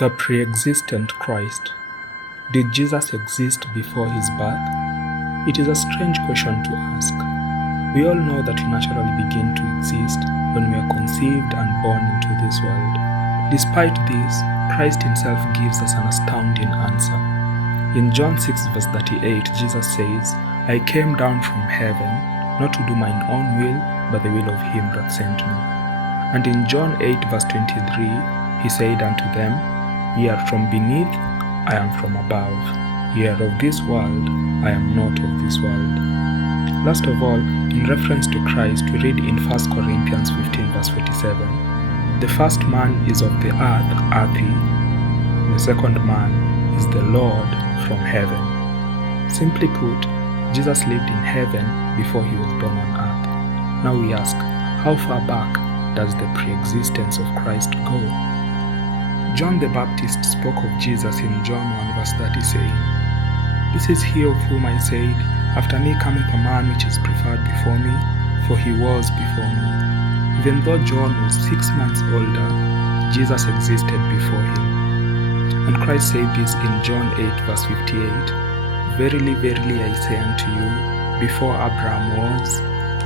The pre-existent Christ. Did Jesus exist before his birth? It is a strange question to ask. We all know that we naturally begin to exist when we are conceived and born into this world. Despite this, Christ himself gives us an astounding answer. In John 6 verse 38, Jesus says, "I came down from heaven, not to do mine own will, but the will of him that sent me." And in John 8 verse 23, he said unto them, "Ye are from beneath, I am from above. Ye are of this world, I am not of this world." Last of all, in reference to Christ, we read in 1 Corinthians 15 verse 47, "The first man is of the earth, earthy. The second man is the Lord from heaven." Simply put, Jesus lived in heaven before he was born on earth. Now we ask, how far back does the pre-existence of Christ go? John the Baptist spoke of Jesus in John 1 verse 30 saying, "This is he of whom I said, After me cometh a man which is preferred before me, for he was before me." Even though John was 6 months older, Jesus existed before him. And Christ said this in John 8 verse 58, "Verily, verily, I say unto you, before Abraham was,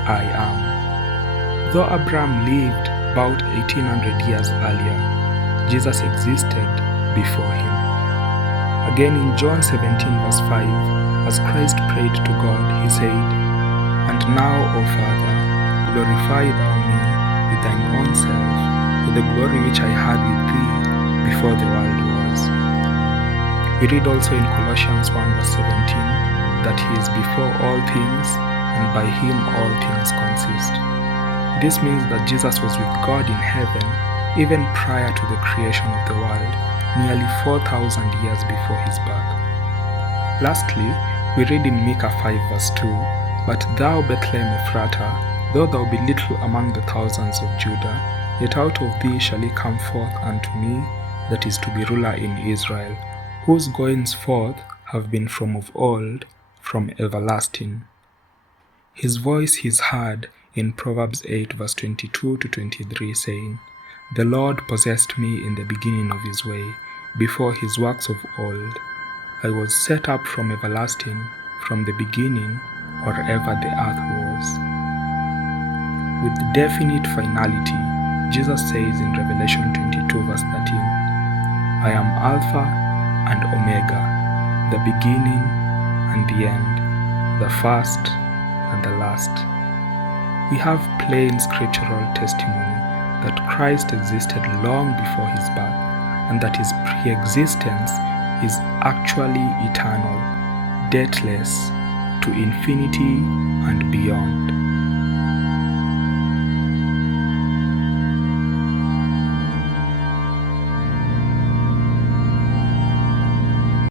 I am." Though Abraham lived about 1800 years earlier, Jesus existed before him. Again in John 17 verse 5, as Christ prayed to God, he said, "And now, O Father, glorify thou me with thine own self, with the glory which I had with thee before the world was." We read also in Colossians 1 verse 17, that he is before all things, and by him all things consist. This means that Jesus was with God in heaven even prior to the creation of the world, nearly 4,000 years before his birth. Lastly, we read in Micah 5 verse 2, "But thou, Bethlehem Ephratah, though thou be little among the thousands of Judah, yet out of thee shall he come forth unto me, that is to be ruler in Israel, whose goings forth have been from of old, from everlasting." His voice is heard in Proverbs 8 verse 22 to 23 saying, "The Lord possessed me in the beginning of his way, before his works of old. I was set up from everlasting, from the beginning, or ever the earth was." With definite finality, Jesus says in Revelation 22 verse 13, "I am Alpha and Omega, the beginning and the end, the first and the last." We have plain scriptural testimony that Christ existed long before his birth, and that his pre-existence is actually eternal, deathless, to infinity and beyond.